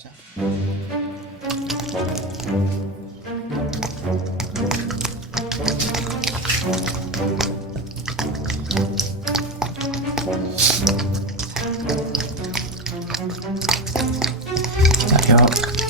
자. 기다려. 기